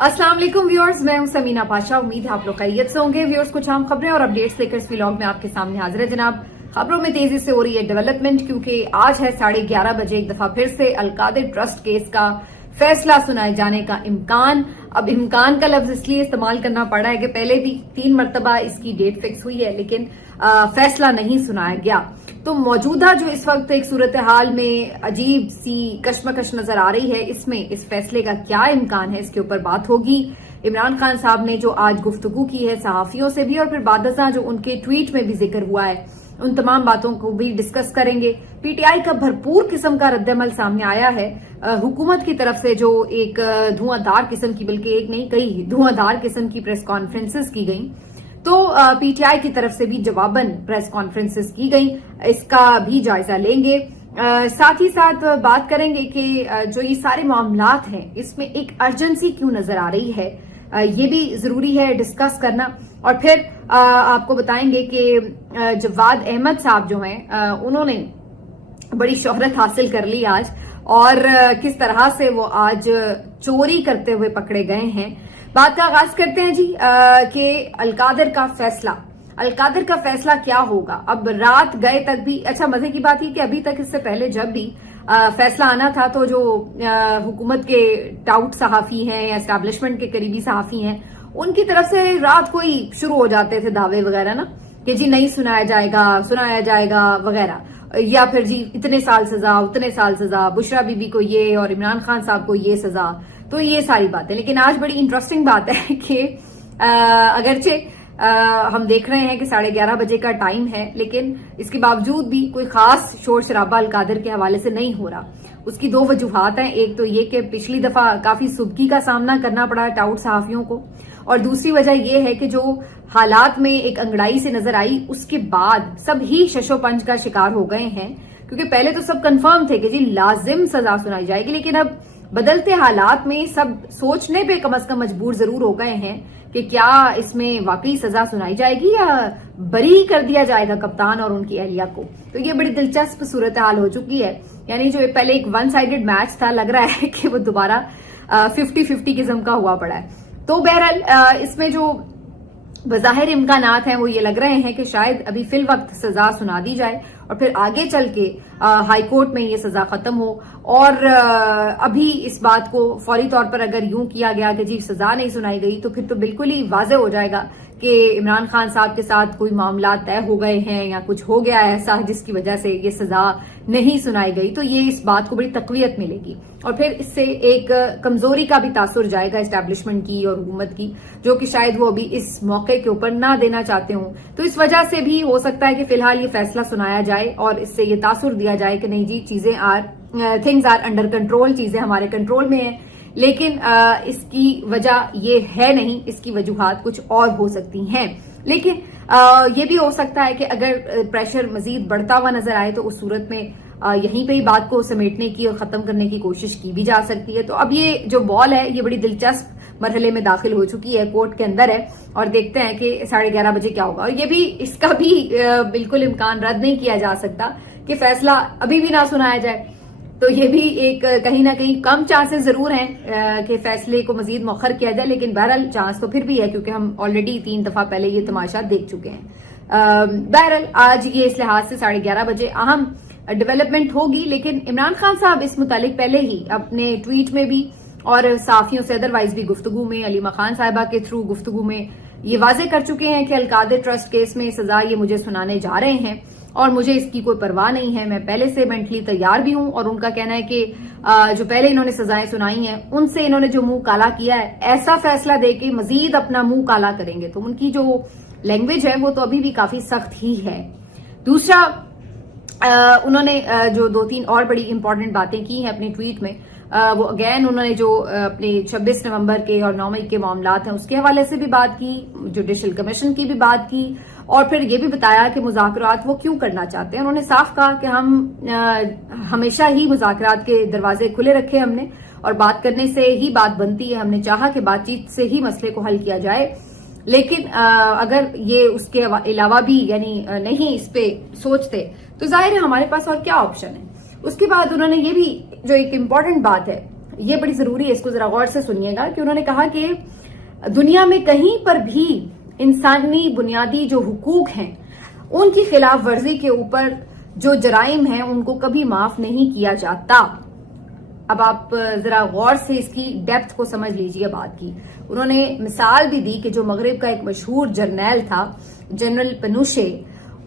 अस्सलाम वालेकुम व्यूअर्स, मैं हूं समीना पाशा। उम्मीद है आप लोग खैरियत से होंगे। व्यूअर्स, कुछ अहम खबरें और अपडेट्स लेकर इस व्लॉग में आपके सामने हाजिर है जनाब। खबरों में तेजी से हो रही है डेवलपमेंट, क्योंकि आज है 11:30 बजे एक दफा फिर से अलकादिर ट्रस्ट केस का फैसला सुनाए जाने का इम्कान। अब इम्कान का लफ्ज इसलिए इस्तेमाल करना पड़ा है कि पहले भी 3 मरतबा इसकी डेट फिक्स हुई है, लेकिन फैसला नहीं सुनाया गया। तो मौजूदा जो इस वक्त एक सूरत हाल में अजीब सी कशमकश नजर आ रही है, इसमें इस फैसले का क्या इम्कान है, इसके ऊपर बात होगी। इमरान खान साहब ने जो आज गुफ्तगू की है सहाफियों से भी, और फिर बादशाह जो उनके ट्वीट में भी जिक्र हुआ है, उन तमाम बातों को भी डिस्कस करेंगे। पीटीआई का भरपूर किस्म का रद्दअमल सामने आया है। हुकूमत की तरफ से जो एक धुआंधार किस्म की, बल्कि एक नहीं कई धुआंधार किस्म की प्रेस कॉन्फ्रेंसेस की गई, तो पीटीआई की तरफ से भी जवाबन प्रेस कॉन्फ्रेंसेस की गई। इसका भी जायजा लेंगे। साथ ही साथ बात करेंगे कि जो ये सारे मामलात हैं, इसमें एक अर्जेंसी क्यों नजर आ रही है, ये भी जरूरी है डिस्कस करना। और फिर आपको बताएंगे कि जवाद अहमद साहब जो हैं, उन्होंने बड़ी शोहरत हासिल कर ली आज, और किस तरह से वो आज चोरी करते हुए पकड़े गए हैं। बात का आगाज करते हैं जी कि अलकादिर का फैसला क्या होगा। अब रात गए तक भी, अच्छा मजे की बात है कि अभी तक इससे पहले जब भी फैसला आना था, तो जो हुकूमत के टाउट सहाफी हैं या एस्टैब्लिशमेंट के करीबी सहाफी हैं, उनकी तरफ से रात को ही शुरू हो जाते थे दावे वगैरह ना, कि जी नहीं सुनाया जाएगा वगैरह, या फिर जी इतने साल सजा, उतने साल सजा, बुशरा बीबी को ये और इमरान खान साहब को ये सजा, तो ये सारी बातें। लेकिन आज बड़ी इंटरेस्टिंग बात है कि अगरचे हम देख रहे हैं कि 11:30 बजे का टाइम है, लेकिन इसके बावजूद भी कोई खास शोर शराबा अलकादिर के हवाले से नहीं हो रहा। उसकी 2 वजूहात हैं। एक तो ये कि पिछली दफा काफी सुबकी का सामना करना पड़ा टाउट सहाफियों को, और दूसरी वजह यह है कि जो हालात में एक अंगड़ाई से नजर आई, उसके बाद सब ही शशोपंज का शिकार हो गए हैं। क्योंकि पहले तो सब कंफर्म थे कि जी लाजिम सजा सुनाई जाएगी, लेकिन अब बदलते हालात में सब सोचने पे कम से कम मजबूर जरूर हो गए हैं कि क्या इसमें वाकई सजा सुनाई जाएगी या बरी कर दिया जाएगा कप्तान और उनकी अहलिया को। तो ये बड़ी दिलचस्प सूरत हाल हो चुकी है। यानी जो पहले एक 1 साइडेड मैच था, लग रहा है कि वो दोबारा 50-50 किस्म का हुआ पड़ा है। तो बहरहाल इसमें जो बज़ाहिर इम्कानात हैं वो ये लग रहे हैं कि शायद अभी फिल वक्त सजा सुना दी जाए, और फिर आगे चल के हाई कोर्ट में ये सजा खत्म हो। और अभी इस बात को फौरी तौर पर अगर यूं किया गया कि जी सजा नहीं सुनाई गई, तो फिर तो बिल्कुल ही वाज़ेह हो जाएगा कि इमरान खान साहब के साथ कोई मामला तय हो गए हैं या कुछ हो गया है ऐसा जिसकी वजह से ये सजा नहीं सुनाई गई। तो ये इस बात को बड़ी तकवीयत मिलेगी, और फिर इससे एक कमजोरी का भी तासुर जाएगा एस्टैब्लिशमेंट की और हुकूमत की, जो कि शायद वो अभी इस मौके के ऊपर ना देना चाहते हों। तो इस वजह से भी हो सकता है कि फिलहाल ये फैसला सुनाया जाए और इससे ये तासुर दिया जाए कि नहीं जी थिंग्स आर अंडर कंट्रोल, चीजें हमारे कंट्रोल में है। लेकिन इसकी वजह ये है नहीं, इसकी वजूहात कुछ और हो सकती हैं। लेकिन ये भी हो सकता है कि अगर प्रेशर मजीद बढ़ता हुआ नजर आए, तो उस सूरत में यहीं पे ही बात को समेटने की और खत्म करने की कोशिश की भी जा सकती है। तो अब ये जो बॉल है, ये बड़ी दिलचस्प मरहले में दाखिल हो चुकी है, कोर्ट के अंदर है, और देखते हैं कि 11:30 बजे क्या होगा। और ये भी, इसका भी बिल्कुल इम्कान रद्द नहीं किया जा सकता कि फैसला अभी भी ना सुनाया जाए। तो ये भी एक कहीं ना कहीं कम चांसेस जरूर हैं कि फैसले को मजीद मौखर किया जाए, लेकिन बहरहाल चांस तो फिर भी है, क्योंकि हम ऑलरेडी 3 दफा पहले ये तमाशा देख चुके हैं। बहरहाल आज ये इस लिहाज से 11:30 बजे अहम डेवलपमेंट होगी। लेकिन इमरान खान साहब इस मुतालिक पहले ही अपने ट्वीट में भी और साफियों से अदरवाइज भी गुफ्तगू में, अलीमा खान साहिबा के थ्रू गुफ्तगू में ये वाजे कर चुके हैं कि अलकादिर ट्रस्ट केस में सजा ये मुझे सुनाने जा रहे हैं, और मुझे इसकी कोई परवाह नहीं है। मैं पहले से मेंटली तैयार भी हूं। और उनका कहना है कि जो पहले इन्होंने सजाएं सुनाई हैं, उनसे इन्होंने जो मुंह काला किया है, ऐसा फैसला देके मजीद अपना मुंह काला करेंगे। तो उनकी जो लैंग्वेज है वो तो अभी भी काफी सख्त ही है। दूसरा, उन्होंने जो 2-3 और बड़ी इंपॉर्टेंट बातें की हैं अपने ट्वीट में, वो अगेन उन्होंने जो अपने 26 नवंबर के और 9 मई के मामलात हैं उसके हवाले से भी बात की, जुडिशल कमीशन की भी बात की, और फिर ये भी बताया कि मुज़ाकरात वो क्यों करना चाहते हैं। उन्होंने साफ कहा कि हम हमेशा ही मुज़ाकरात के दरवाजे खुले रखे हमने, और बात करने से ही बात बनती है। हमने चाहा कि बातचीत से ही मसले को हल किया जाए, लेकिन अगर ये उसके अलावा भी यानी नहीं इस पे सोचते, तो जाहिर है हमारे पास और क्या ऑप्शन है। उसके बाद उन्होंने ये भी, जो एक इम्पॉर्टेंट बात है, یہ بڑی ضروری ہے, اس کو ذرا غور سے سنیے گا, کہ انہوں نے کہا کہ دنیا میں کہیں پر بھی انسانی بنیادی جو حقوق ہیں ان کی خلاف ورزی کے اوپر جو جرائم ہیں ان کو کبھی معاف نہیں کیا جاتا. اب آپ ذرا غور سے اس کی ڈیپتھ کو سمجھ لیجئے بات کی. انہوں نے مثال بھی دی کہ جو مغرب کا ایک مشہور جرنیل تھا جنرل پنوشے,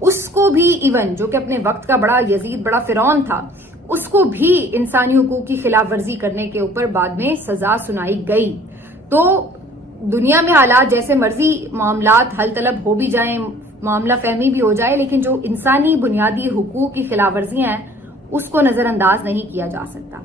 اس کو بھی ایون, جو کہ اپنے وقت کا بڑا یزید بڑا فرعون تھا, اس کو بھی انسانی حقوق کی خلاف ورزی کرنے کے اوپر بعد میں سزا سنائی گئی. تو دنیا میں حالات جیسے مرضی معاملات حل طلب ہو بھی جائیں, معاملہ فہمی بھی ہو جائے, لیکن جو انسانی بنیادی حقوق کی خلاف ورزیاں ہیں اس کو نظر انداز نہیں کیا جا سکتا.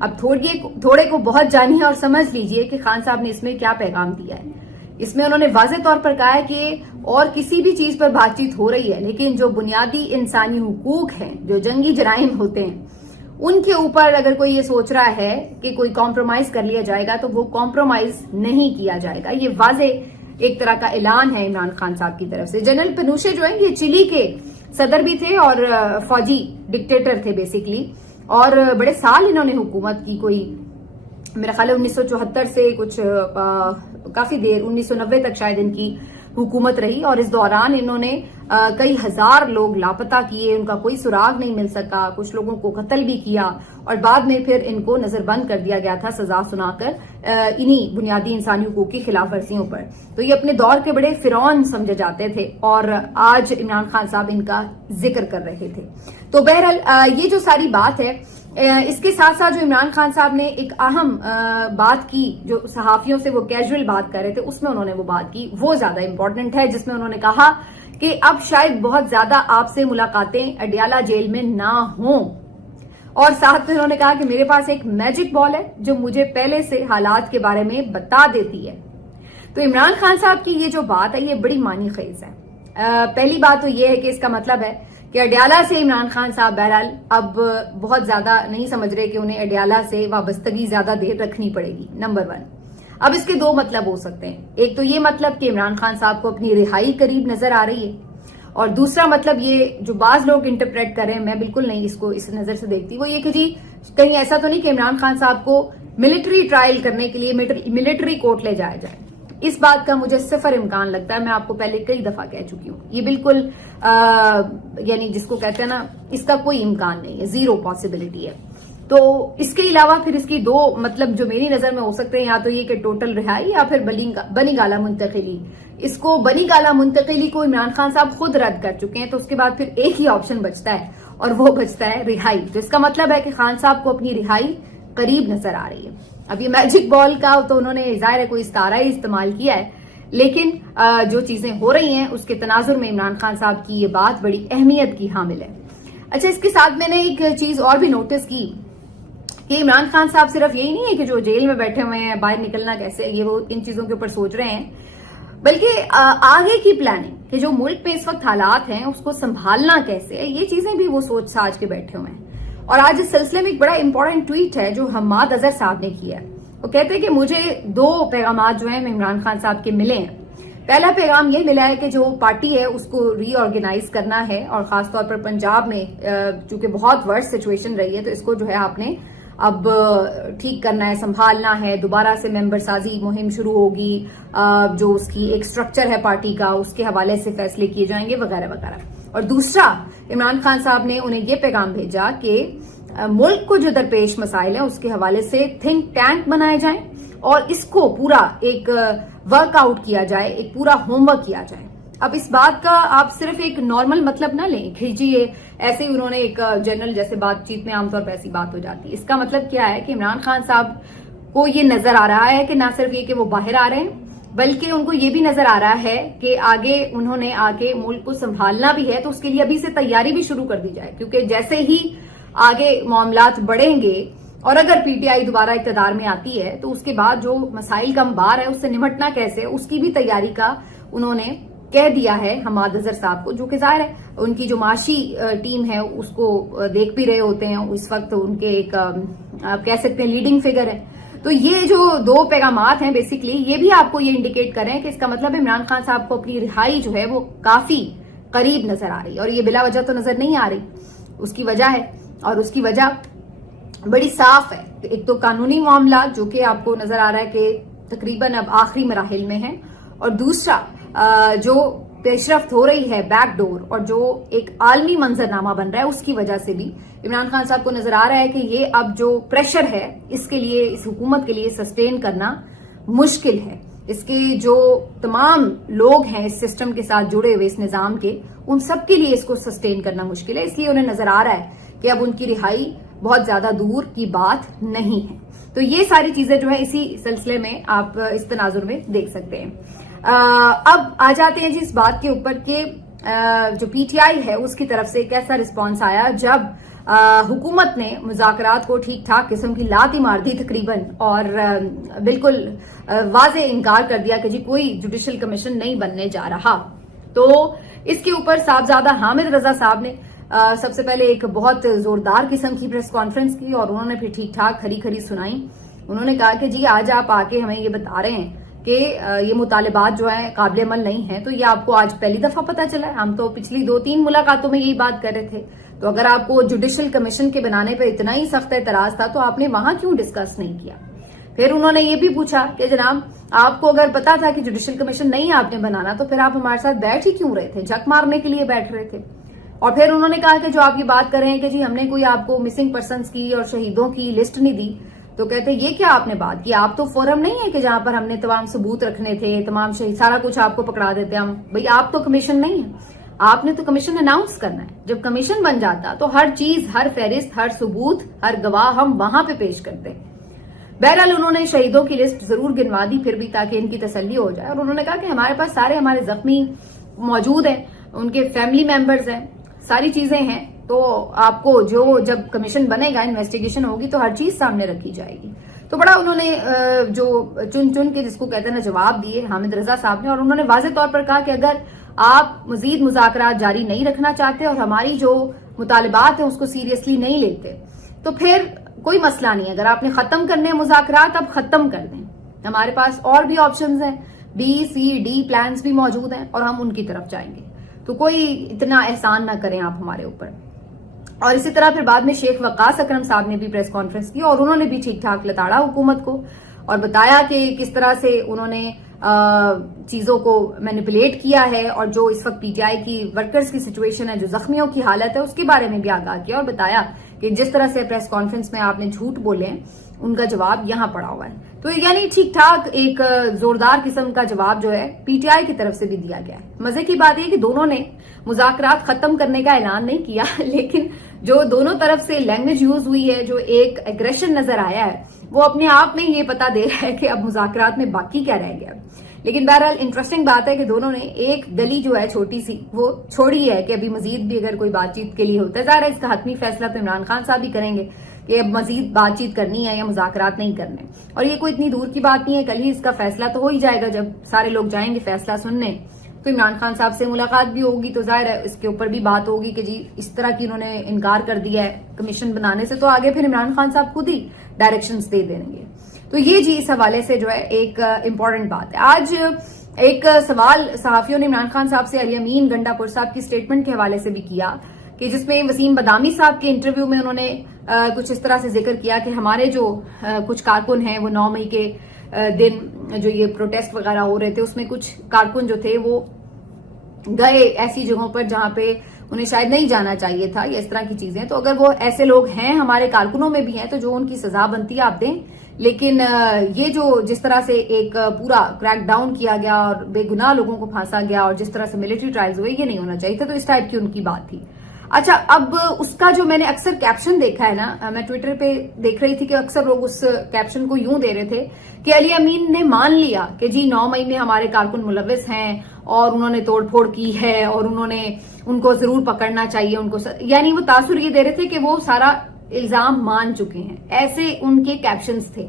اب تھوڑے کو بہت جانیے اور سمجھ لیجئے کہ خان صاحب نے اس میں کیا پیغام دیا ہے. اس میں انہوں نے واضح طور پر کہا ہے کہ اور کسی بھی چیز پر بات چیت ہو رہی ہے, لیکن جو بنیادی انسانی حقوق ہیں, جو جنگی جرائم ہوتے ہیں, ان کے اوپر اگر کوئی یہ سوچ رہا ہے کہ کوئی کمپرومائز کر لیا جائے گا تو وہ کمپرومائز نہیں کیا جائے گا. یہ واضح ایک طرح کا اعلان ہے عمران خان صاحب کی طرف سے. جنرل پنوشے جو ہیں یہ چلی کے صدر بھی تھے اور فوجی ڈکٹیٹر تھے بیسیکلی, اور بڑے سال انہوں نے حکومت کی, کوئی میرا خیال ہے 1974 سے کچھ کافی دیر 1990 تک شاید ان کی حکومت رہی, اور اس دوران انہوں نے کئی ہزار لوگ لاپتہ کیے, ان کا کوئی سراغ نہیں مل سکا, کچھ لوگوں کو قتل بھی کیا, اور بعد میں پھر ان کو نظر بند کر دیا گیا تھا سزا سنا کر انہی بنیادی انسانی حقوق کی خلاف ورزیوں پر. تو یہ اپنے دور کے بڑے فرعون سمجھے جاتے تھے, اور آج عمران خان صاحب ان کا ذکر کر رہے تھے. تو بہرحال یہ جو ساری بات ہے, اس کے ساتھ ساتھ جو عمران خان صاحب نے ایک اہم بات کی, جو صحافیوں سے وہ کیجول بات کر رہے تھے, اس میں انہوں نے وہ بات کی, وہ زیادہ امپورٹنٹ ہے, جس میں انہوں نے کہا کہ اب شاید بہت زیادہ آپ سے ملاقاتیں اڈیالہ جیل میں نہ ہوں, اور ساتھ میں انہوں نے کہا کہ میرے پاس ایک میجک بال ہے جو مجھے پہلے سے حالات کے بارے میں بتا دیتی ہے. تو عمران خان صاحب کی یہ جو بات ہے یہ بڑی معنی خیز ہے. پہلی بات تو یہ ہے کہ اس کا مطلب ہے کہ اڈیالہ سے عمران خان صاحب بہرحال اب بہت زیادہ نہیں سمجھ رہے کہ انہیں اڈیالہ سے وابستگی زیادہ دیر رکھنی پڑے گی, نمبر 1. اب اس کے دو مطلب ہو سکتے ہیں. ایک تو یہ مطلب کہ عمران خان صاحب کو اپنی رہائی قریب نظر آ رہی ہے, اور دوسرا مطلب یہ جو بعض لوگ انٹرپریٹ کر رہے ہیں, میں بالکل نہیں اس کو اس نظر سے دیکھتی, وہ یہ کہ جی کہیں ایسا تو نہیں کہ عمران خان صاحب کو ملٹری ٹرائل کرنے کے لیے ملٹری کورٹ لے جایا جائے. اس بات کا مجھے صفر امکان لگتا ہے, میں آپ کو پہلے کئی دفعہ کہہ چکی ہوں. یہ بالکل یعنی جس کو کہتے ہیں نا, اس کا کوئی امکان نہیں ہے, زیرو پاسبلٹی ہے. تو اس کے علاوہ پھر اس کی دو مطلب جو میری نظر میں ہو سکتے ہیں, یا تو یہ کہ ٹوٹل رہائی یا پھر بنی گالہ منتقلی. اس کو بنی گالہ منتقلی کو عمران خان صاحب خود رد کر چکے ہیں, تو اس کے بعد پھر ایک ہی آپشن بچتا ہے, اور وہ بچتا ہے رہائی. تو اس کا مطلب ہے کہ خان صاحب کو اپنی رہائی قریب نظر آ رہی ہے. اب یہ میجک بال کا تو انہوں نے ظاہر ہے کوئی استعارہ ہی استعمال کیا ہے, لیکن جو چیزیں ہو رہی ہیں اس کے تناظر میں عمران خان صاحب کی یہ بات بڑی اہمیت کی حامل ہے. اچھا, اس کے ساتھ میں نے ایک چیز اور بھی نوٹس کی کہ عمران خان صاحب صرف یہی نہیں ہے کہ جو جیل میں بیٹھے ہوئے ہیں باہر نکلنا کیسے, یہ وہ ان چیزوں کے اوپر سوچ رہے ہیں, بلکہ آگے کی پلاننگ کہ جو ملک میں اس وقت حالات ہیں اس کو سنبھالنا کیسے ہے, یہ چیزیں بھی وہ سوچ ساچ کے بیٹھے ہوئے ہیں. اور آج اس سلسلے میں ایک بڑا امپورٹنٹ ٹویٹ ہے جو حماد اظہر صاحب نے کیا ہے. وہ کہتے ہیں کہ مجھے دو پیغامات جو ہیں عمران خان صاحب کے ملے ہیں. پہلا پیغام یہ ملا ہے کہ جو پارٹی ہے اس کو ری آرگنائز کرنا ہے, اور خاص طور پر پنجاب میں چونکہ بہت ورس سچویشن رہی ہے, تو اس کو جو ہے آپ نے اب ٹھیک کرنا ہے, سنبھالنا ہے. دوبارہ سے ممبر سازی مہم شروع ہوگی, جو اس کی ایک سٹرکچر ہے پارٹی کا اس کے حوالے سے فیصلے کیے جائیں گے وغیرہ وغیرہ. اور دوسرا عمران خان صاحب نے انہیں یہ پیغام بھیجا کہ ملک کو جو درپیش مسائل ہیں اس کے حوالے سے تھنک ٹینک بنائے جائیں, اور اس کو پورا ایک ورک آؤٹ کیا جائے, ایک پورا ہوم ورک کیا جائے. اب اس بات کا آپ صرف ایک نارمل مطلب نہ لیں کہ جی یہ ایسے ہی انہوں نے ایک جنرل جیسے بات چیت میں عام طور پر ایسی بات ہو جاتی ہے. اس کا مطلب کیا ہے کہ عمران خان صاحب کو یہ نظر آ رہا ہے کہ نہ صرف یہ کہ وہ باہر آ رہے ہیں, بلکہ ان کو یہ بھی نظر آ رہا ہے کہ آگے انہوں نے آ کے ملک کو سنبھالنا بھی ہے, تو اس کے لیے ابھی سے تیاری بھی شروع کر دی جائے, کیونکہ جیسے ہی آگے معاملات بڑھیں گے اور اگر پی ٹی آئی دوبارہ اقتدار میں آتی ہے تو اس کے بعد جو مسائل کا انبار ہے اس سے نمٹنا کیسے, اس کی بھی تیاری کا انہوں نے کہہ دیا ہے حماد اظہر صاحب کو, جو کہ ظاہر ہے ان کی جو معاشی ٹیم ہے اس کو دیکھ بھی رہے ہوتے ہیں, اس وقت ان کے ایک آپ کہہ سکتے ہیں لیڈنگ فگر ہے. تو یہ جو دو پیغامات ہیں بیسیکلی یہ بھی آپ کو یہ انڈیکیٹ کریں کہ اس کا مطلب عمران خان صاحب کو اپنی رہائی جو ہے وہ کافی قریب نظر آ رہی, اور یہ بلا وجہ تو نظر نہیں آ رہی, اس کی وجہ ہے, اور اس کی وجہ बड़ी साफ है। एक तो कानूनी मामला जो कि आपको नजर आ रहा है कि तकरीबन अब आखिरी मराहिल में है, और दूसरा जो पेशरफ्त हो रही है बैकडोर और जो एक आलमी मंजरनामा बन रहा है उसकी वजह से भी इमरान खान साहब को नजर आ रहा है कि ये अब जो प्रेशर है इसके लिए, इस हुकूमत के लिए सस्टेन करना मुश्किल है। इसके जो तमाम लोग हैं इस सिस्टम के साथ जुड़े हुए, इस निजाम के, उन सब के लिए इसको सस्टेन करना मुश्किल है। इसलिए उन्हें नजर आ रहा है कि अब उनकी रिहाई बहुत ज्यादा दूर की बात नहीं है। तो ये सारी चीजें जो है इसी सिलसिले में आप इस तनाजुर में देख सकते हैं। अब आ जाते हैं जी इस बात के ऊपर कि जो पीटीआई है उसकी तरफ से कैसा रिस्पांस आया जब हुकूमत ने मुज़ाकरात को ठीक ठाक किस्म की लात ही मार दी तकरीबन, और बिल्कुल वाज़े इनकार कर दिया कि जी कोई जुडिशल कमीशन नहीं बनने जा रहा। तो इसके ऊपर साहबजादा हामिद रजा साहब ने सबसे पहले एक बहुत जोरदार किस्म की प्रेस कॉन्फ्रेंस की और उन्होंने फिर ठीक ठाक खरी खरी सुनाई। उन्होंने कहा कि जी आज आप आके हमें ये बता रहे हैं कि ये मुतालिबात जो है काबिल अमल नहीं है, तो ये आपको आज पहली दफा पता चला है। हम तो पिछली 2-3 मुलाकातों में यही बात कर रहे थे। तो अगर आपको जुडिशल कमीशन के बनाने पर इतना ही सख्त एतराज था तो आपने वहां क्यों डिस्कस नहीं किया? फिर उन्होंने ये भी पूछा कि जनाब आपको अगर पता था कि जुडिशल कमीशन नहीं आपने बनाना तो फिर आप हमारे साथ बैठ ही क्यों रहे थे, झक मारने के लिए बैठ रहे थे? और फिर उन्होंने कहा कि जो आप ये बात कर रहे हैं कि जी हमने कोई आपको मिसिंग पर्सन्स की और शहीदों की लिस्ट नहीं दी, तो कहते ये क्या आपने बात की? आप तो फोरम नहीं है कि जहां पर हमने तमाम सबूत रखने थे, तमाम शहीद, सारा कुछ आपको पकड़ा देते हम। भाई आप तो कमीशन नहीं है, आपने तो कमीशन अनाउंस करना है। जब कमीशन बन जाता तो हर चीज, हर फहरिस्त, हर सबूत, हर गवाह हम वहां पे पेश करते हैं। बहरहाल उन्होंने शहीदों की लिस्ट जरूर गिनवा दी फिर भी, ताकि इनकी तसल्ली हो जाए। और उन्होंने कहा कि हमारे पास सारे हमारे जख्मी मौजूद हैं, उनके फैमिली मेंबर्स हैं, सारी चीजें हैं। तो आपको जो जब कमीशन बनेगा, इन्वेस्टिगेशन होगी तो हर चीज सामने रखी जाएगी। तो बड़ा उन्होंने जो चुन के जिसको कहते हैं ना जवाब दिए हामिद रजा साहब ने, और उन्होंने वाज़े तौर पर कहा कि अगर आप मजीद मुज़ाकरात जारी नहीं रखना चाहते और हमारी जो मुतालिबात है उसको सीरियसली नहीं लेते तो फिर कोई मसला नहीं है। अगर आपने खत्म करने हैं मुज़ाकरात, अब खत्म कर दें। हमारे पास और भी ऑप्शंस हैं, B-C-D प्लान्स भी मौजूद हैं और हम उनकी तरफ जाएंगे। तो कोई इतना एहसान ना करें आप हमारे ऊपर। और इसी तरह फिर बाद में शेख वक्कास अकरम साहब ने भी प्रेस कॉन्फ्रेंस की और उन्होंने भी ठीक ठाक लताड़ा हुकूमत को और बताया कि किस तरह से उन्होंने चीजों को मैनिपुलेट किया है, और जो इस वक्त पीटीआई की वर्कर्स की सिचुएशन है, जो जख्मियों की हालत है, उसके बारे में भी आगाह किया और बताया कि जिस तरह से प्रेस कॉन्फ्रेंस में आपने झूठ बोले हैं उनका जवाब यहां पड़ा हुआ है। तो यानी ठीक ठाक एक जोरदार किस्म का जवाब जो है पीटीआई की तरफ से भी दिया गया है। मजे की बात यह कि दोनों ने मुज़ाकरात खत्म करने का ऐलान नहीं किया, लेकिन जो दोनों तरफ से लैंग्वेज यूज हुई है, जो एक एग्रेशन नजर आया है, वो अपने आप में ये पता दे रहा है कि अब मुज़ाकरात में बाकी क्या रह गया। लेकिन बहरहाल इंटरेस्टिंग बात है कि दोनों ने एक गली जो है छोटी सी वो छोड़ी है कि अभी मजीद भी अगर कोई बातचीत के लिए होता है, ज़ाहिर है इसका हतमी फैसला तो इमरान खान साहब ही करेंगे कि अब मजीद बातचीत करनी है या मुज़ाकरात नहीं करने। और ये कोई इतनी दूर की बात नहीं है, कल ही इसका फैसला तो हो ही जाएगा। जब सारे लोग जाएंगे फैसला सुनने तो इमरान खान साहब से मुलाकात भी होगी, तो जाहिर है इसके ऊपर भी बात होगी कि जी इस तरह की इन्होंने इनकार कर दिया है कमीशन बनाने से, तो आगे फिर इमरान खान साहब खुद ही डायरेक्शंस दे देंगे। तो ये जी इस हवाले से जो है एक इम्पॉर्टेंट बात है। आज एक सवाल सहाफियों ने इमरान खान साहब से अली अमीन गंडापुर साहब की स्टेटमेंट के हवाले से भी किया कि जिसमें वसीम बदामी साहब के इंटरव्यू में उन्होंने कुछ इस तरह से जिक्र किया कि हमारे जो कुछ कारकुन हैं वो 9 मई के दिन जो ये प्रोटेस्ट वगैरह हो रहे थे उसमें कुछ कारकुन जो थे वो गए ऐसी जगहों पर जहां पे उन्हें शायद नहीं जाना चाहिए था, या इस तरह की चीजें। तो अगर वो ऐसे लोग हैं, हमारे कारकुनों में भी हैं, तो जो उनकी सजा बनती है आप दें। लेकिन ये जो जिस तरह से एक पूरा क्रैक डाउन किया गया और बेगुनाह लोगों को फांसा गया और जिस तरह से मिलिट्री ट्रायल्स हुए, ये नहीं होना चाहिए था। तो इस टाइप की उनकी बात थी। अच्छा, अब उसका जो मैंने अक्सर कैप्शन देखा है ना, मैं ट्विटर पे देख रही थी कि अक्सर लोग उस कैप्शन को यूं दे रहे थे कि अली अमीन ने मान लिया कि जी 9 मई में हमारे कारकुन मुलविस हैं और उन्होंने तोड़फोड़ की है और उनको जरूर पकड़ना चाहिए उनको, यानी वो तासुर ये दे रहे थे कि वो सारा इल्जाम मान चुके हैं, ऐसे उनके कैप्शंस थे।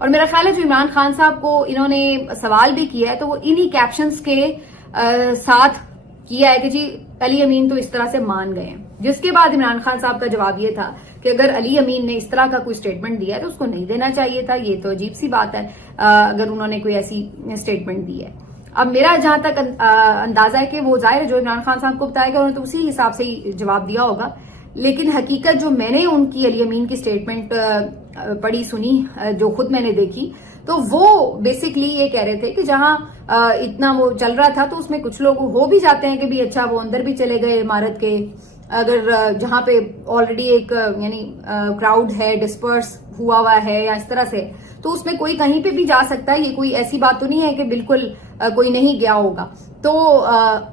और मेरा ख्याल है जो इमरान खान साहब को इन्होंने सवाल भी किया है तो वो इन्हीं कैप्शंस के साथ किया है कि जी अली अमीन तो इस तरह से मान गए हैं। जिसके बाद इमरान खान साहब का जवाब ये था कि अगर अली अमीन ने इस तरह का कोई स्टेटमेंट दिया है तो उसको नहीं देना चाहिए था। ये तो अजीब सी बात है अगर उन्होंने कोई ऐसी स्टेटमेंट दी है। अब मेरा जहां तक अंदाजा है कि वो जाहिर है जो इमरान खान साहब को बताया गया उन्होंने तो उसी हिसाब से ही जवाब दिया होगा। لیکن حقیقت جو میں نے ان کی علی امین کی سٹیٹمنٹ پڑھی سنی، جو خود میں نے دیکھی، تو وہ بیسکلی یہ کہہ رہے تھے کہ جہاں اتنا وہ چل رہا تھا تو اس میں کچھ لوگ ہو بھی جاتے ہیں کہ بھی اچھا وہ اندر بھی چلے گئے عمارت کے، اگر جہاں پہ آلریڈی ایک یعنی کراؤڈ ہے، ڈسپرس ہوا ہے یا اس طرح سے، تو اس میں کوئی کہیں پہ بھی جا سکتا ہے. یہ کوئی ایسی بات تو نہیں ہے کہ بالکل کوئی نہیں گیا ہوگا. تو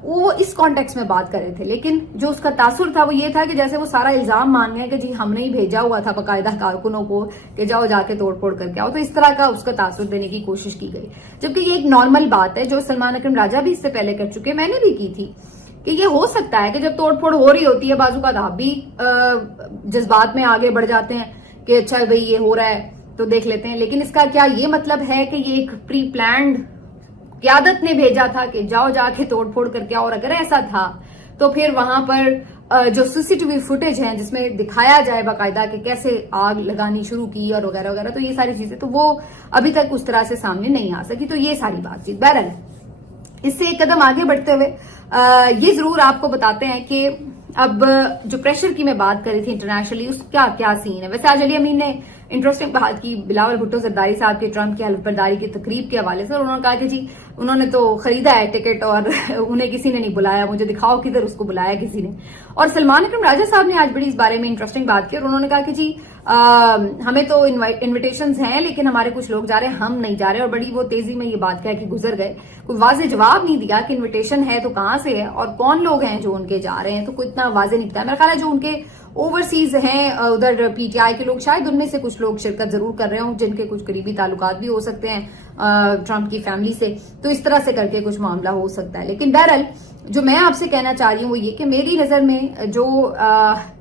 وہ اس کانٹیکس میں بات کر رہے تھے، لیکن جو اس کا تاثر تھا وہ یہ تھا کہ جیسے وہ سارا الزام مان گئے کہ جی ہم نے ہی بھیجا ہوا تھا باقاعدہ کارکنوں کو کہ جاؤ جا کے توڑ پھوڑ کر کے آؤ. تو اس طرح کا اس کا تاثر دینے کی کوشش کی گئی، جبکہ یہ ایک نارمل بات ہے جو سلمان اکرم راجہ بھی اس سے پہلے کر چکے، میں نے بھی کی تھی، کہ یہ ہو سکتا ہے کہ جب توڑ پھوڑ ہو رہی ہوتی ہے بازو کا آپ بھی جذبات میں آگے بڑھ جاتے ہیں کہ اچھا بھئی یہ ہو رہا ہے تو دیکھ لیتے ہیں. لیکن اس کا کیا یہ مطلب ہے کہ یہ ایک پری پلانڈ قیادت نے بھیجا تھا کہ جاؤ جا کے توڑ پھوڑ کر کے؟ اور اگر ایسا تھا تو پھر وہاں پر جو سی سی ٹی وی فوٹیج ہیں جس میں دکھایا جائے باقاعدہ کہ کیسے آگ لگانی شروع کی اور وغیرہ وغیرہ، تو یہ ساری چیزیں تو وہ ابھی تک اس طرح سے سامنے نہیں آ سکی. تو یہ ساری بات چیت بہرحال اس سے ایک قدم آگے بڑھتے ہوئے یہ ضرور آپ کو بتاتے ہیں کہ اب جو پریشر کی میں بات کر رہی تھی انٹرنیشنلی، اس کا کیا سین ہے. ویسے آج علی امین نے انٹرسٹنگ بات کی بلاول بھٹو زرداری صاحب کے ٹرمپ کی حلف برداری کی تقریب کے حوالے سے. انہوں نے کہا کہ جی انہوں نے تو خریدا ہے ٹکٹ اور انہیں کسی نے نہیں بلایا، مجھے دکھاؤ کدھر اس کو بلایا کسی نے. اور سلمان اکرم راجہ صاحب نے آج بڑی اس بارے میں انٹرسٹنگ بات کی اور انہوں نے کہا کہ جی ہمیں تو انویٹیشنز ہیں لیکن ہمارے کچھ لوگ جا رہے ہیں، ہم نہیں جا رہے. اور بڑی وہ تیزی میں یہ بات کہہ کے گزر گئے، کوئی واضح جواب نہیں دیا کہ انویٹیشن ہے تو کہاں سے ہے اور کون لوگ ہیں جو ان کے جا رہے ہیں. تو کوئی اتنا واضح نہیں تھا. میرا خیال ہے جو ان کے اوورسیز ہیں ادھر پی ٹی آئی کے لوگ، شاید ان میں سے کچھ لوگ شرکت ضرور کر رہے ہوں جن کے کچھ قریبی تعلقات بھی ہو سکتے ہیں ٹرمپ کی فیملی سے، تو اس طرح سے کر کے کچھ معاملہ ہو سکتا ہے. لیکن بہرحال جو میں آپ سے کہنا چاہ رہی ہوں وہ یہ کہ میری نظر میں جو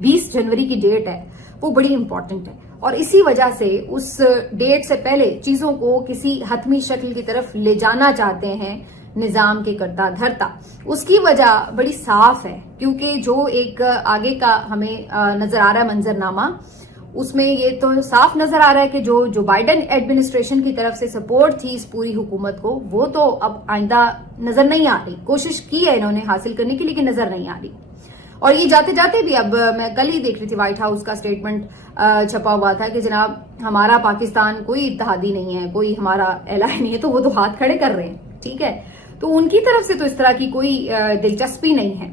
20 جنوری کی ڈیٹ ہے وہ بڑی امپورٹنٹ ہے، اور اسی وجہ سے اس ڈیٹ سے پہلے چیزوں کو کسی حتمی شکل کی طرف لے جانا چاہتے ہیں نظام کے کرتا دھرتا. اس کی وجہ بڑی صاف ہے، کیونکہ جو ایک آگے کا ہمیں نظر آ رہا ہے منظر نامہ، اس میں یہ تو صاف نظر آ رہا ہے کہ جو بائیڈن ایڈمنسٹریشن کی طرف سے سپورٹ تھی اس پوری حکومت کو، وہ تو اب آئندہ نظر نہیں آ رہی. کوشش کی ہے انہوں نے حاصل کرنے کی لیکن نظر نہیں آ رہی. اور یہ جاتے جاتے بھی اب میں کل ہی دیکھ رہی تھی وائٹ ہاؤس کا سٹیٹمنٹ چھپا ہوا تھا کہ جناب ہمارا پاکستان کوئی اتحادی نہیں ہے، کوئی ہمارا الہ نہیں ہے. تو وہ تو ہاتھ کھڑے کر رہے ہیں، ٹھیک ہے. تو ان کی طرف سے تو اس طرح کی کوئی دلچسپی نہیں ہے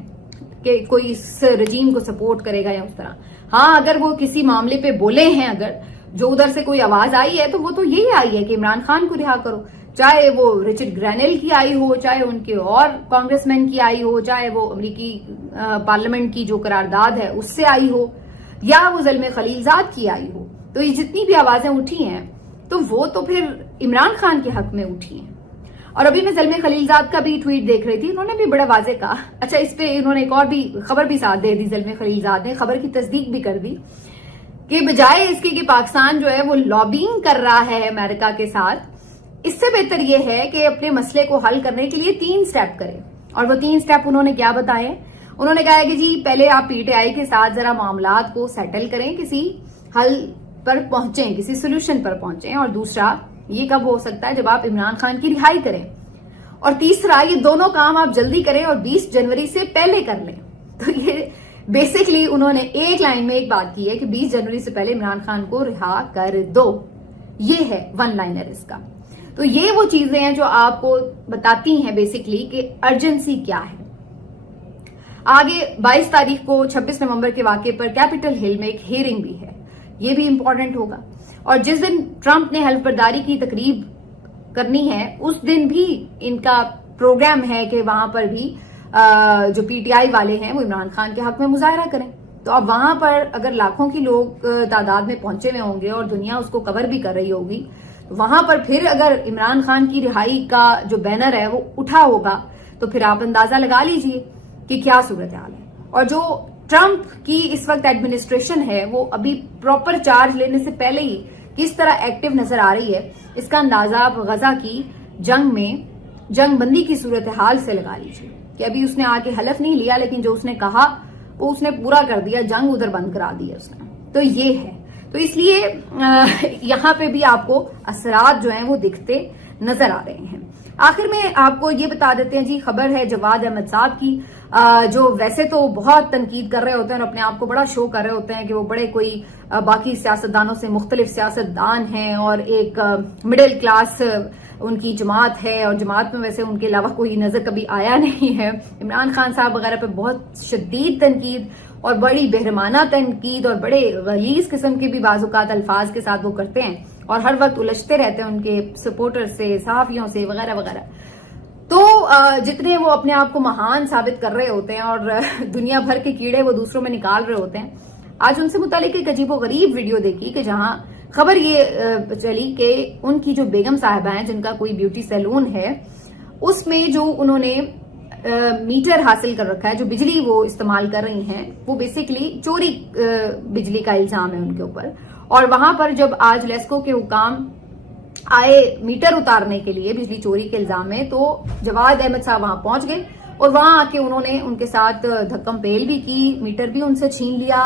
کہ کوئی اس رجیم کو سپورٹ کرے گا یا اس طرح. ہاں اگر وہ کسی معاملے پہ بولے ہیں، اگر جو ادھر سے کوئی آواز آئی ہے تو وہ تو یہی آئی ہے کہ عمران خان کو رہا کرو، چاہے وہ رچرڈ گرینل کی آئی ہو، چاہے ان کے اور کانگریس مین کی آئی ہو، چاہے وہ امریکی پارلیمنٹ کی جو قرارداد ہے اس سے آئی ہو، یا وہ زلمے خلیلزاد کی آئی ہو. تو یہ جتنی بھی آوازیں اٹھی ہیں تو وہ تو پھر عمران خان کے حق میں اٹھی ہیں. اور ابھی میں زلمے خلیلزاد کا بھی ٹویٹ دیکھ رہی تھی، انہوں نے بھی بڑا واضح کہا. اچھا اس پہ انہوں نے ایک اور بھی خبر بھی ساتھ دے دی، زلمے خلیلزاد نے خبر کی تصدیق بھی کر دی کہ بجائے اس کے کہ پاکستان جو ہے وہ لابینگ کر رہا ہے امریکہ کے ساتھ، اس سے بہتر یہ ہے کہ اپنے مسئلے کو حل کرنے کے لیے 3 سٹیپ کرے. اور وہ 3 سٹیپ انہوں نے کیا بتائے؟ انہوں نے کہا کہ جی پہلے آپ پی ٹی آئی کے ساتھ ذرا معاملات کو سیٹل کریں، کسی حل پر پہنچیں، کسی سولوشن پر پہنچیں. اور دوسرا یہ کب ہو سکتا ہے؟ جب آپ عمران خان کی رہائی کریں. اور تیسرا یہ دونوں کام آپ جلدی کریں اور 20 جنوری سے پہلے کر لیں. تو یہ بیسکلی انہوں نے ایک لائن میں ایک بات کی ہے کہ 20 جنوری سے پہلے عمران خان کو رہا کر دو. یہ ہے ون لائنر اس کا. تو یہ وہ چیزیں ہیں جو آپ کو بتاتی ہیں بیسکلی کہ ارجنسی کیا ہے. آگے 22 تاریخ کو 26 نومبر کے واقعے پر کیپٹل ہل میں ایک ہیئرنگ بھی ہے، یہ بھی امپورٹنٹ ہوگا. اور جس دن ٹرمپ نے حلف برداری کی تقریب کرنی ہے اس دن بھی ان کا پروگرام ہے کہ وہاں پر بھی جو پی ٹی آئی والے ہیں وہ عمران خان کے حق میں مظاہرہ کریں. تو اب وہاں پر اگر لاکھوں کی لوگ تعداد میں پہنچے ہوئے ہوں گے اور دنیا اس کو کور بھی کر رہی ہوگی، وہاں پر پھر اگر عمران خان کی رہائی کا جو بینر ہے وہ اٹھا ہوگا تو پھر آپ اندازہ لگا لیجئے کہ کیا صورتحال ہے. اور جو ٹرمپ کی اس وقت ایڈمنسٹریشن ہے وہ ابھی پراپر چارج لینے سے پہلے ہی کس طرح ایکٹیو نظر آ رہی ہے، اس کا اندازہ آپ غزہ کی جنگ میں جنگ بندی کی صورتحال سے لگا لیجیے کہ ابھی اس نے آ کے حلف نہیں لیا لیکن جو اس نے کہا وہ اس نے پورا کر دیا، جنگ ادھر بند کرا دیا اس نے. تو یہ ہے. تو اس لیے یہاں پہ بھی آپ کو اثرات جو ہیں وہ دکھتے नजर आ रहे हैं। आखिर में आपको ये बता देते हैं जी, खबर है जवाद अहमद साहब की, जो वैसे तो बहुत तनकीद कर रहे होते हैं और अपने आप को बड़ा शो कर रहे होते हैं कि वो बड़े कोई बाकी सियासतदानों से मुख्तलिफ सियासतदान हैं और एक मिडिल क्लास उनकी जमात है, और जमात में वैसे उनके अलावा कोई नजर कभी आया नहीं है। इमरान खान साहब वगैरह पे बहुत शदीद तनकीद और बड़ी बेरहमाना तनकीद और बड़े गलीज किस्म के भी बाजुकात अल्फाज के साथ वो करते हैं और हर वक्त उलझते रहते हैं उनके सपोर्टर से, सहाफियों से वगैरह वगैरह। तो जितने वो अपने आप को महान साबित कर रहे होते हैं और दुनिया भर के कीड़े वो दूसरों में निकाल रहे होते हैं, आज उनसे मुतालिक एक अजीबोगरीब वीडियो देखी कि जहां खबर ये चली कि उनकी जो बेगम साहिबा हैं जिनका कोई ब्यूटी सैलून है, उसमें जो उन्होंने मीटर हासिल कर रखा है, जो बिजली वो इस्तेमाल कर रही हैं, वो बेसिकली चोरी बिजली का इल्जाम है उनके ऊपर। और वहां पर जब आज लेस्को के हुकाम आए मीटर उतारने के लिए बिजली चोरी के इल्जाम में, तो जवाद अहमद साहब वहां पहुंच गए और वहां आके उन्होंने उनके साथ धक्कम पेल भी की, मीटर भी उनसे छीन लिया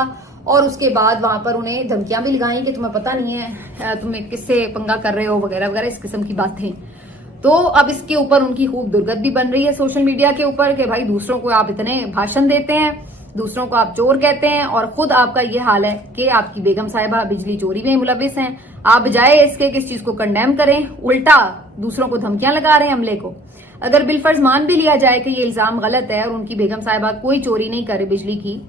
और उसके बाद वहां पर उन्हें धमकियां भी लगाई कि तुम्हें पता नहीं है तुम्हें किससे पंगा कर रहे हो वगैरह वगैरह, इस किस्म की बातें। तो अब इसके ऊपर उनकी खूब दुर्गत भी बन रही है सोशल मीडिया के ऊपर कि भाई दूसरों को आप इतने भाषण देते हैं, दूसरों को आप चोर कहते हैं और खुद आपका ये हाल है कि आपकी बेगम साहिबा बिजली चोरी में मुलविस हैं। आप बजाय इसके किस चीज को कंडेम करें, उल्टा दूसरों को धमकियां लगा रहे हैं अमले को। अगर बिलफर्ज मान भी लिया जाए कि ये इल्जाम गलत है और उनकी बेगम साहिबा कोई चोरी नहीं करे बिजली की,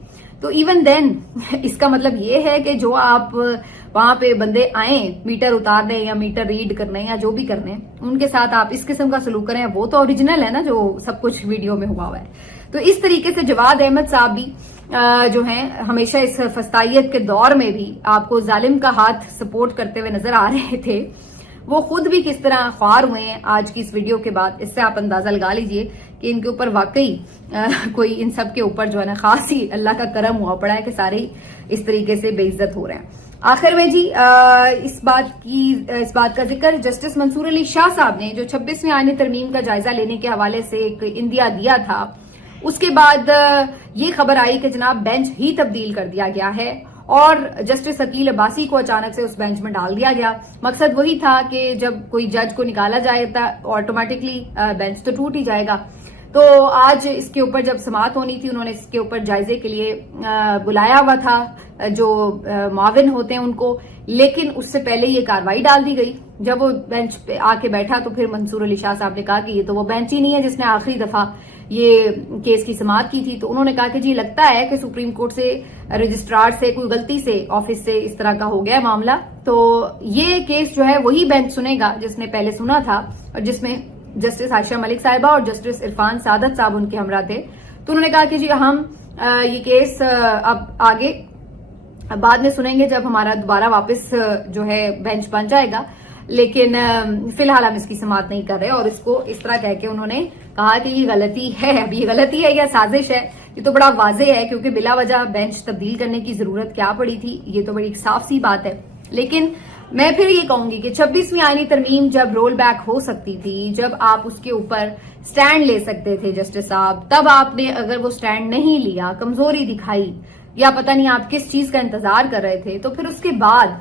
तो इवन देन इसका मतलब ये है कि जो आप वहां पे बंदे आए मीटर उतारने या मीटर रीड करने या जो भी करने, उनके साथ आप इस किस्म का सलूक करें, वो तो ओरिजिनल है ना जो सब कुछ वीडियो में हुआ है। तो इस तरीके से जवाद अहमद साहब भी जो हैं हमेशा इस फस्तायत के दौर में भी आपको जालिम का हाथ सपोर्ट करते हुए नजर आ रहे थे। वो खुद भी किस तरह ख्वार हुए हैं आज की इस वीडियो के बाद, इससे आप अंदाजा लगा लीजिए कि इनके ऊपर वाकई कोई इन सब के ऊपर जो है ना खास ही अल्लाह का करम हुआ पड़ा है कि सारे इस तरीके से बेइज्जत हो रहे हैं। आखिर में जी इस बात का जिक्र जस्टिस मंसूर अली शाह साहब ने जो 26वीं आईनी तरमीम का जायजा लेने के हवाले से एक इंदिया दिया था, उसके बाद ये खबर आई कि जनाब बेंच ही तब्दील कर दिया गया है और जस्टिस अकील अब्बासी को अचानक से उस बेंच में डाल दिया गया। मकसद वही था कि जब कोई जज को निकाला जाए ऑटोमेटिकली बेंच तो टूट ही जाएगा। तो आज इसके ऊपर जब समाअत होनी थी, उन्होंने इसके ऊपर जायजे के लिए बुलाया हुआ था जो मुआविन होते हैं उनको, लेकिन उससे पहले ये कार्रवाई डाल दी गई। जब वो बेंच पे आके बैठा तो फिर मंसूर अली शाह साहब ने कहा कि ये तो वो बेंच ही नहीं है जिसने आखिरी दफा ये केस की समाअत की थी। तो उन्होंने कहा कि जी लगता है कि सुप्रीम कोर्ट से रजिस्ट्रार से कोई गलती से ऑफिस से इस तरह का हो गया मामला, तो ये केस जो है वही बेंच सुनेगा जिसने पहले सुना था और जिसमें जस्टिस आयशा मलिक साहिबा और जस्टिस इरफान सादत साहब उनके हमरा थे। तो उन्होंने कहा कि जी हम ये केस अब आगे बाद में सुनेंगे जब हमारा दोबारा वापस जो है बेंच बन जाएगा, लेकिन फिलहाल हम इसकी समाअत नहीं कर रहे। और इसको इस तरह कह के उन्होंने कहा कि ये गलती है, अब ये गलती है या साजिश है ये तो बड़ा वाजे है, क्योंकि बिला वजह बेंच तब्दील करने की जरूरत क्या पड़ी थी, ये तो बड़ी साफ सी बात है। लेकिन मैं फिर ये कहूंगी कि 26वीं आईनी तरमीम जब रोल बैक हो सकती थी, जब आप उसके ऊपर स्टैंड ले सकते थे जस्टिस साहब, तब आपने अगर वो स्टैंड नहीं लिया, कमजोरी दिखाई या पता नहीं आप किस चीज का इंतजार कर रहे थे, तो फिर उसके बाद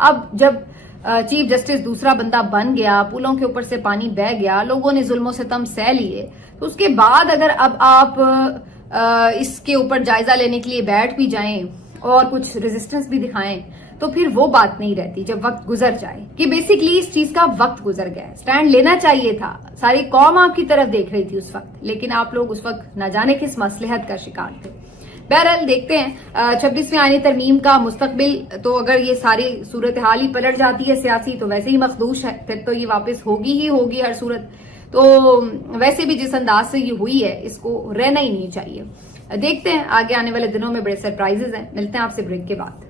अब जब चीफ जस्टिस दूसरा बंदा बन गया, पुलों के ऊपर से पानी बह गया, लोगों ने जुल्मों से तम सह लिए, तो उसके बाद अगर अब आप इसके ऊपर जायजा लेने के लिए बैठ भी जाएं और कुछ रेजिस्टेंस भी दिखाएं, तो फिर वो बात नहीं रहती जब वक्त गुजर जाए कि बेसिकली इस चीज का वक्त गुजर गया। स्टैंड लेना चाहिए था, सारी कौम आपकी तरफ देख रही थी उस वक्त, लेकिन आप लोग उस वक्त न जाने किस मसलहत का शिकार थे। बहरहाल देखते हैं 26वीं आईनी तरमीम का मुस्तकबिल। तो अगर ये सारी सूरत हाल ही पलट जाती है सियासी, तो वैसे ही मखदूश है, फिर तो ये वापस होगी ही होगी हर सूरत। तो वैसे भी जिस अंदाज से ये हुई है इसको रहना ही नहीं चाहिए। देखते हैं आगे आने वाले दिनों में बड़े सरप्राइजेज हैं। मिलते हैं आपसे ब्रेक के बाद।